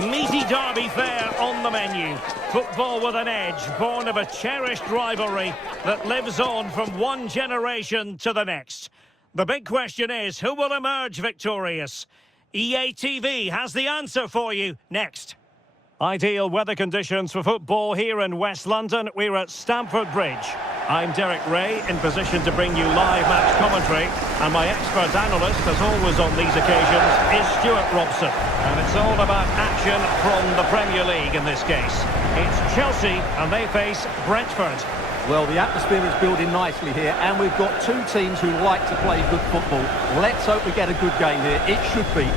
Meaty derby fare on the menu. Football with an edge, born of a cherished rivalry that lives on from one generation to the next. The big question is, who will emerge victorious? EA TV has the answer for you next. Ideal weather conditions for football here in West London. We're at Stamford Bridge. I'm Derek Ray, in position to bring you live match commentary, and my expert analyst, as always on these occasions, is Stuart Robson. And it's all about action from the Premier League in this case. It's Chelsea, and they face Brentford. Well, the atmosphere is building nicely here, and we've got two teams who like to play good football. Let's hope we get a good game here. It should be.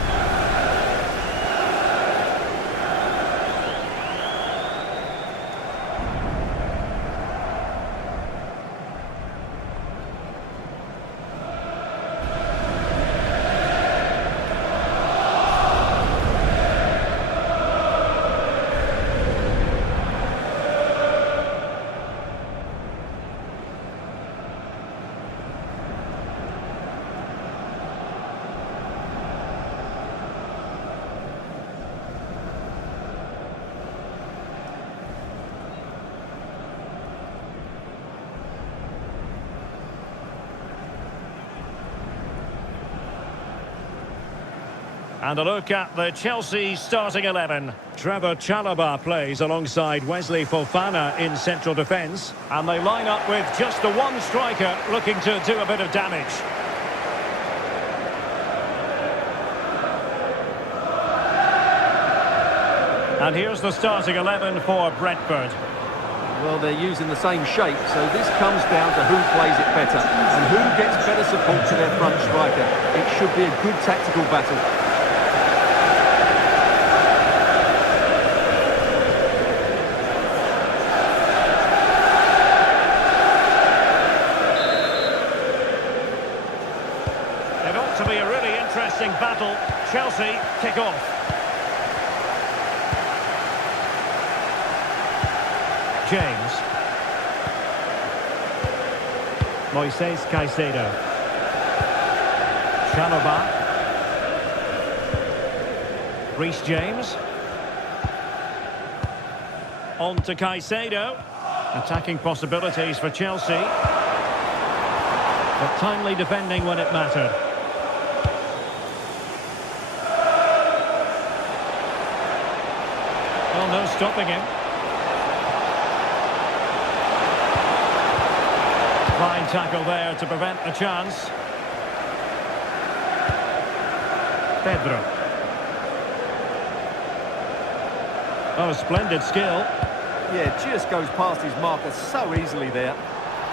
And a look at the Chelsea starting 11. Trevor Chalobah plays alongside Wesley Fofana in central defence. And they line up with just the one striker looking to do a bit of damage. And here's the starting 11 for Brentford. Well, they're using the same shape, so this comes down to who plays it better and who gets better support to their front striker. It should be a good tactical battle. To be a really interesting battle. Chelsea kick off. James. Moises Caicedo. Chalobah. Reece James. On to Caicedo. Attacking possibilities for Chelsea. But timely defending when it mattered. No stopping him. Fine tackle there to prevent the chance. Pedro. Oh, splendid skill. Yeah, just goes past his marker so easily there.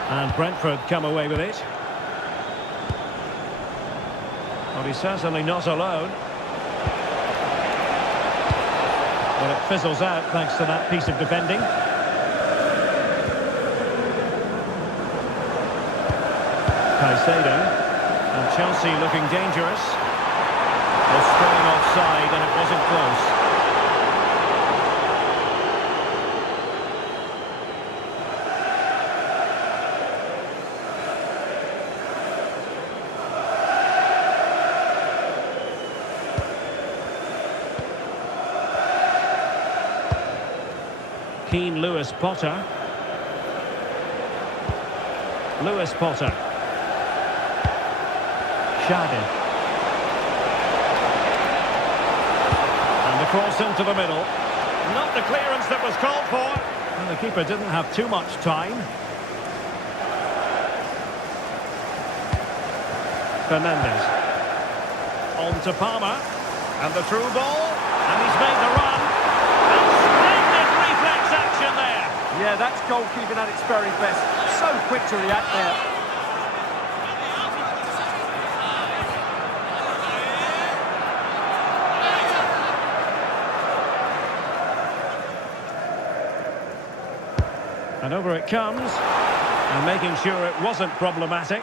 And Brentford come away with it. Well, he's certainly not alone. Well, it fizzles out thanks to that piece of defending. Caicedo. And Chelsea looking dangerous. They're straying offside and it wasn't close. Keane Lewis Potter. Lewis Potter. Shadi. And the cross into the middle. Not the clearance that was called for. And the keeper didn't have too much time. Fernandes. On to Palmer. And the through ball. And he's made the run. Yeah, that's goalkeeping at its very best. So quick to react there. And over it comes. And making sure it wasn't problematic.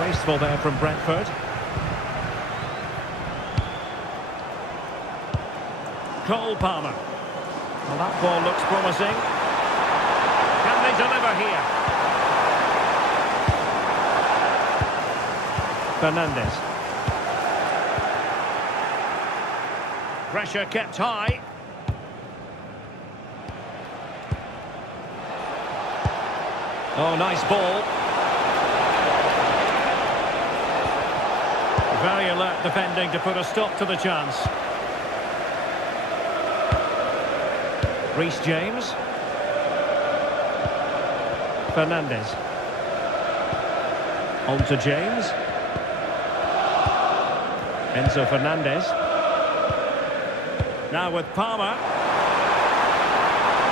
Wasteful there from Brentford. Cole Palmer. Well, that ball looks promising. they deliver here? Fernandes. Pressure kept high. Oh, nice ball. Very alert defending to put a stop to the chance. Reece James. Fernandes. On to James. Enzo Fernandez. Now with Palmer.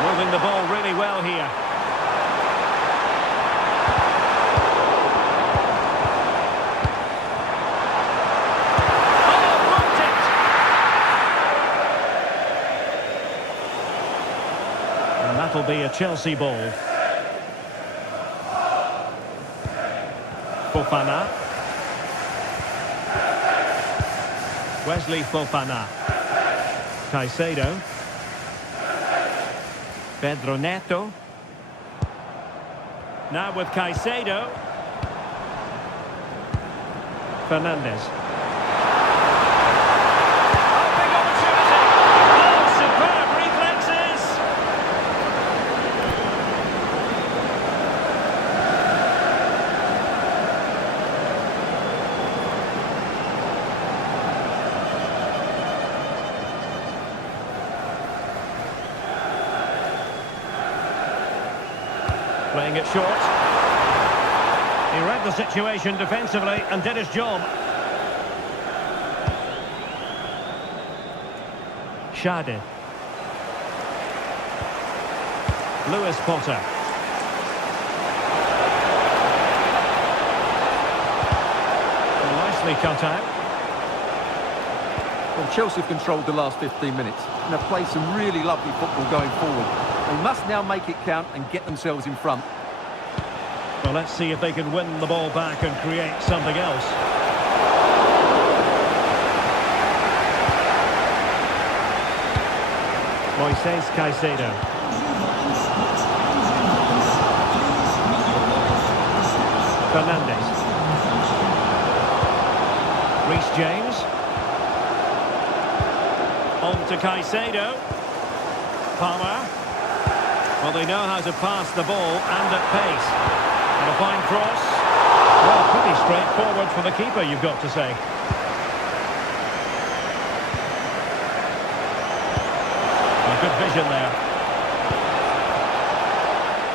Moving the ball really well here. That'll be a Chelsea ball. Fofana. Wesley Fofana. Caicedo. Pedro Neto. Now with Caicedo. Fernandes. Playing it short. He read the situation defensively and did his job. Schade. Lewis Potter. Nicely cut out. Well, Chelsea have controlled the last 15 minutes and have played some really lovely football going forward. They must now make it count and get themselves in front. Well, let's see if they can win the ball back and create something else. Moises Caicedo. Fernandes. Reece James. On to Caicedo. Palmer. Well, they know how to pass the ball and at pace. And a fine cross. Well, pretty straightforward for the keeper, you've got to say. Good vision there.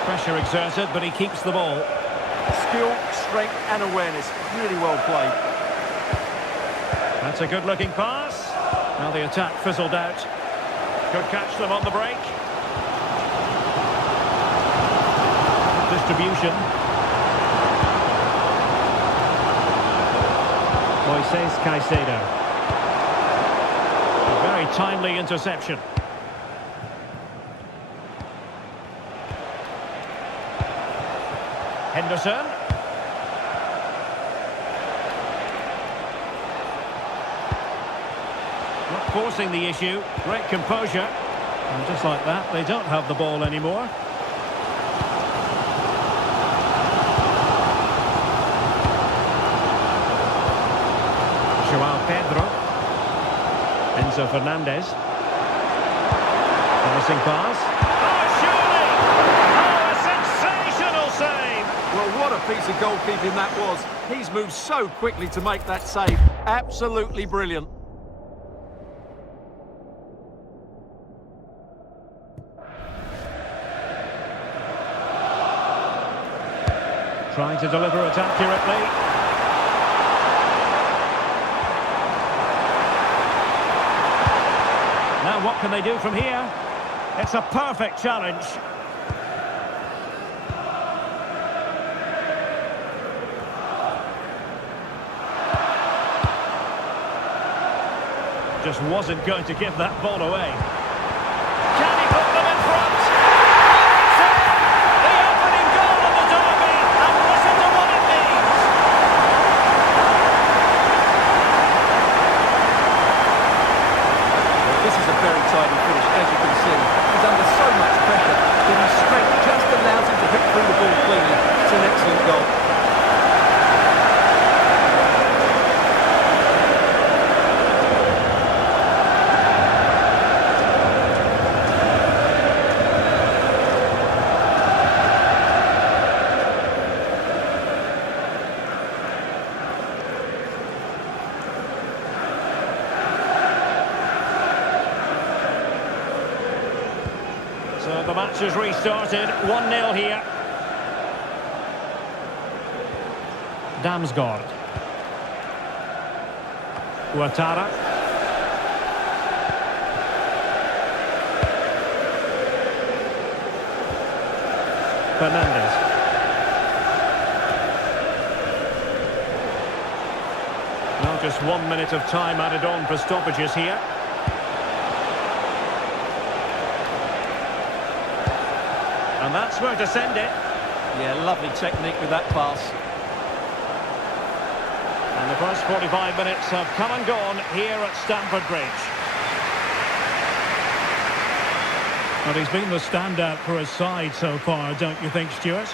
Pressure exerted, but he keeps the ball. Skill, strength and awareness. Really well played. That's a good-looking pass. Now the attack fizzled out. Could catch them on the break. Distribution. Moises Caicedo. A very timely interception. Henderson. Not forcing the issue. Great composure. And just like that, they don't have the ball anymore. Joao Pedro. Enzo Fernandez. Promising pass. Oh, surely! Oh, a sensational save! Well, what a piece of goalkeeping that was. He's moved so quickly to make that save. Absolutely brilliant. Trying to deliver it accurately. Now what can they do from here? It's a perfect challenge. Just wasn't going to give that ball away. Can he put them in front? That's it! The opening goal of the derby, and listen to what it means. Well, this is a very tidy finish, as you can see. He's under so much pressure that his strength just allows him to hit match has restarted. 1-0 here. Damsgaard. Ouattara. Fernandes. Well, just 1 minute of time added on for stoppages here. And that's where to send it. Yeah, lovely technique with that pass. And the first 45 minutes have come and gone here at Stamford Bridge. Well, he's been the standout for his side so far, don't you think, Stuart?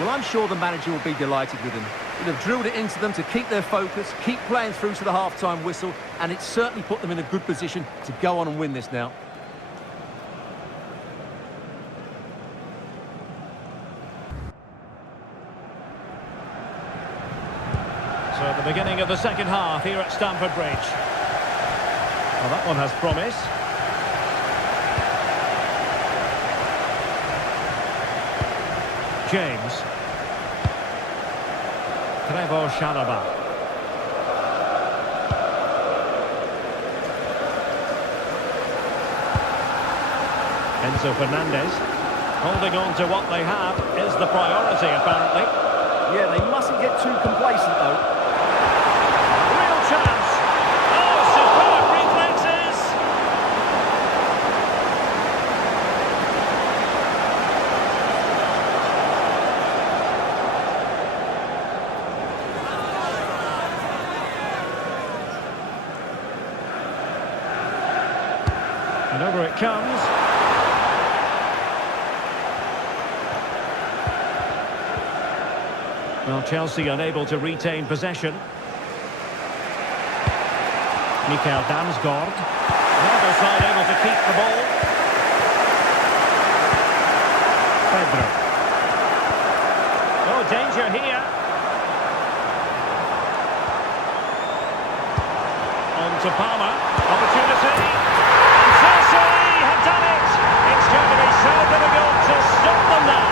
Well, I'm sure the manager will be delighted with him. He'll have drilled it into them to keep their focus, keep playing through to the half-time whistle, and it's certainly put them in a good position to go on and win this now. So at the beginning of the second half here at Stamford Bridge. Well, that one has promise. James. Trevor Chalobah. Enzo Fernandez. Holding on to what they have is the priority, apparently. Yeah, they mustn't get too complacent, though. Real chance. Oh, superb reflexes. And over it comes. Well, Chelsea unable to retain possession. Mikael Damsgaard. The other side able to keep the ball. Pedro. Oh, danger here. On to Palmer. Opportunity. And Chelsea have done it. It's going to be so difficult to stop them now.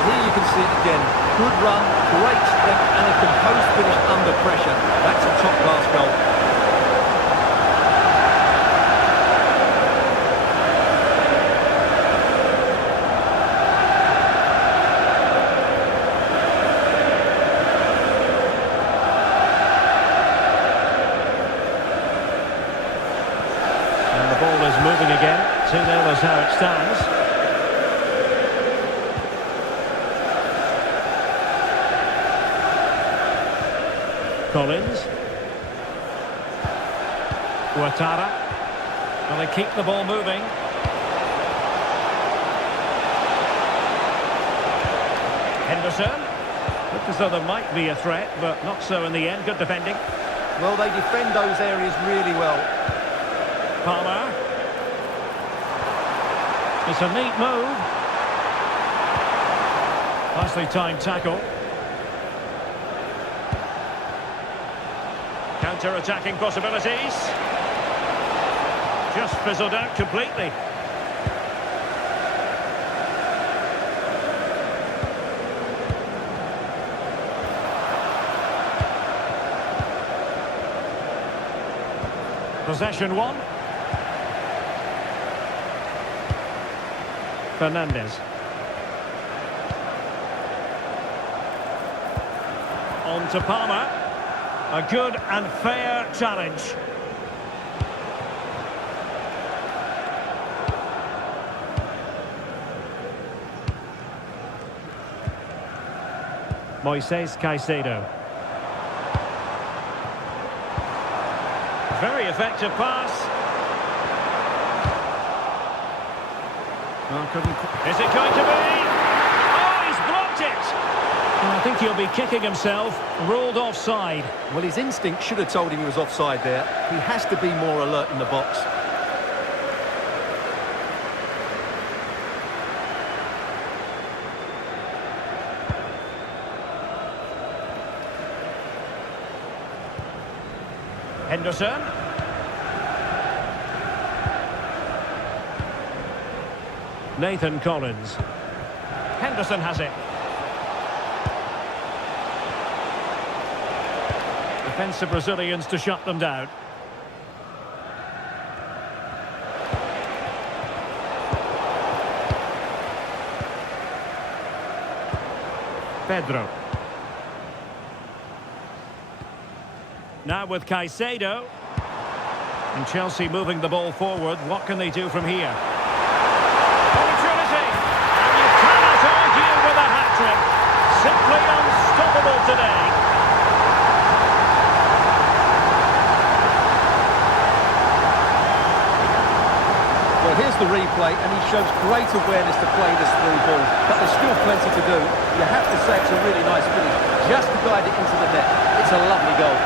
Here you can see it again. Good run, great strength, and a composed finish under pressure. That's a top-class goal. And the ball is moving again. 2-0 is how it stands. Collins. Ouattara. Will they keep the ball moving? Henderson. Looked as though there might be a threat, but not so in the end. Good defending. Well, they defend those areas really well. Palmer. It's a neat move. Nicely timed tackle. Counter-attacking possibilities. Just fizzled out completely. Possession one. Fernandes. On to Palmer. A good and fair challenge. Moises Caicedo. Very effective pass. Well, is it going to be? Oh, he's blocked it! Well, I think he'll be kicking himself. Ruled offside. Well, his instinct should have told him he was offside there. He has to be more alert in the box. Henderson. Nathan Collins. Henderson has it. Defensive Brazilians to shut them down. Pedro. Now with Caicedo. And Chelsea moving the ball forward. What can they do from here? Opportunity! And you cannot argue with a hat-trick. Simply unstoppable today. Well, here's the replay, and he shows great awareness to play this through ball. But there's still plenty to do. You have to say it's a really nice finish. Just to guide it into the net. It's a lovely goal.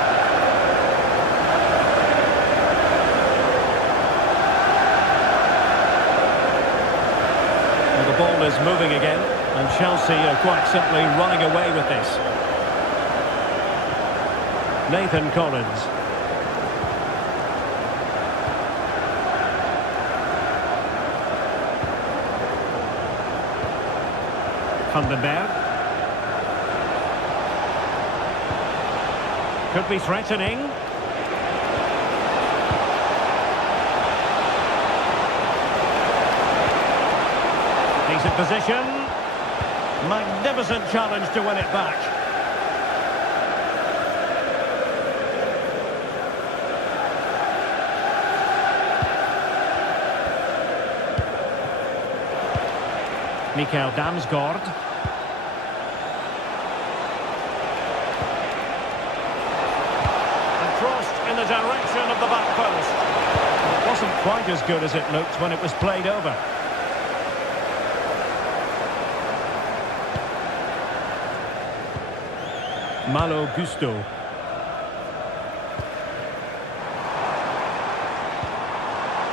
Well, the ball is moving again, and Chelsea are quite simply running away with this. Nathan Collins. Vandenberg. Could be threatening. Decent position. Magnificent challenge to win it back. Mikael Damsgaard. And crossed in the direction of the back post. It wasn't quite as good as it looked when it was played over. Malo Gusto.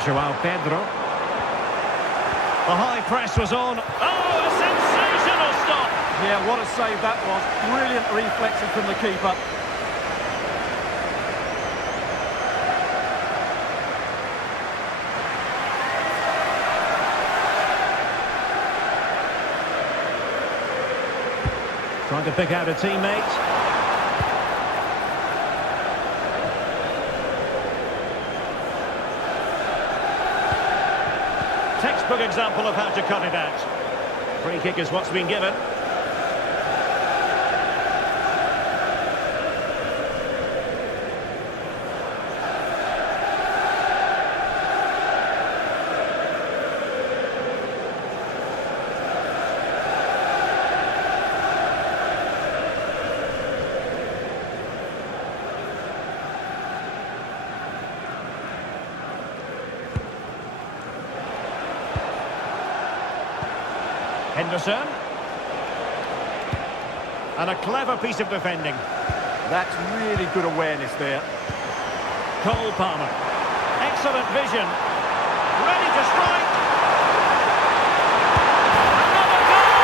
João Pedro. The high press was on. Oh, a sensational stop! Yeah, what a save that was. Brilliant reflection from the keeper. Trying to pick out a teammate. Textbook example of how to cut it out. Free kick is what's been given. Henderson. And a clever piece of defending. That's really good awareness there. Cole Palmer. Excellent vision. Ready to strike. Another goal!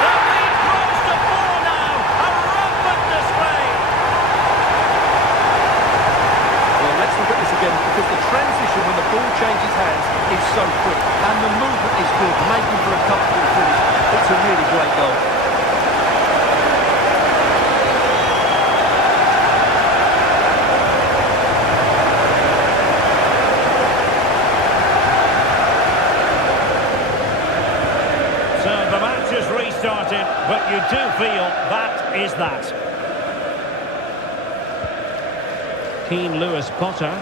The lead grows to 4 now. A rampant display. Well, let's look at this again, because the transition when the ball changes hands is so quick. And the movement is good, making for a comfortable finish. It's a really great goal. So the match has restarted, but you do feel that is that. Keane Lewis Potter.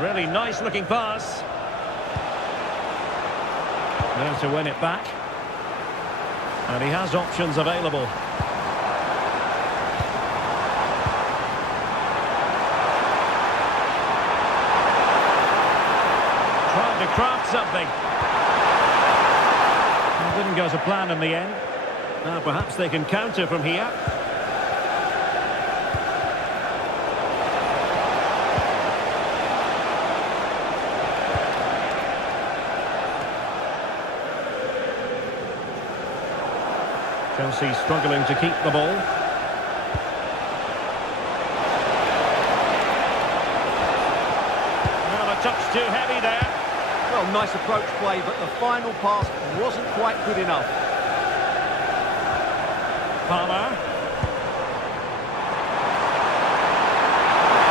Really nice looking pass. There to win it back. And he has options available. Trying to craft something. It didn't go to plan in the end. Now perhaps they can counter from here. Chelsea struggling to keep the ball. Well, a touch too heavy there. Well, nice approach play, but the final pass wasn't quite good enough. Palmer.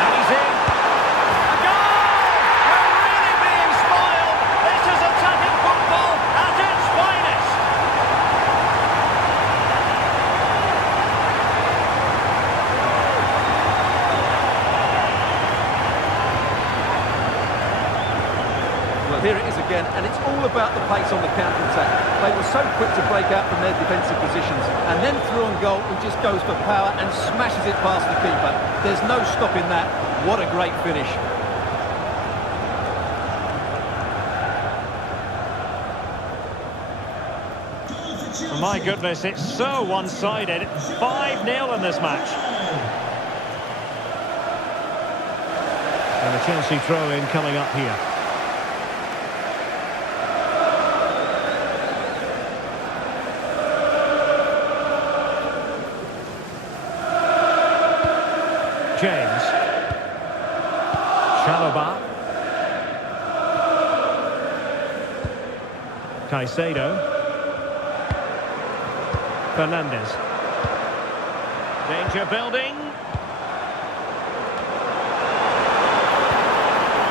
And he's in. A goal! We're really being spoiled. This is attacking football at its finest. Well, here it is again, and it's all about the pace on the counter-attack. They were so quick to break out from their defensive positions, and then through on goal, he just goes for power and smashes it past the keeper. There's no stopping that. What a great finish. My goodness, it's so one-sided. 5-0 in this match. And a Chelsea throw-in coming up here. James. Chalobah. Caicedo. Fernandez. Danger building.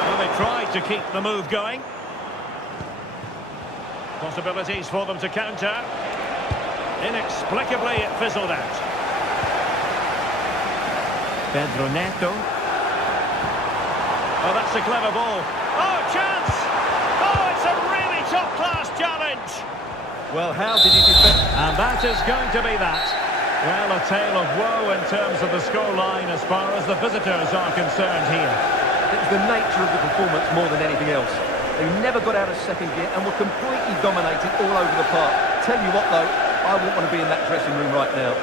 Well, they tried to keep the move going. Possibilities for them to counter. Inexplicably, it fizzled out. Neto. Oh, that's a clever ball. Oh, chance! Oh, it's a really top-class challenge. Well, how did he defend? And that is going to be that. Well, a tale of woe in terms of the scoreline as far as the visitors are concerned here. It was the nature of the performance more than anything else. They never got out of second gear and were completely dominated all over the park. Tell you what, though, I wouldn't want to be in that dressing room right now.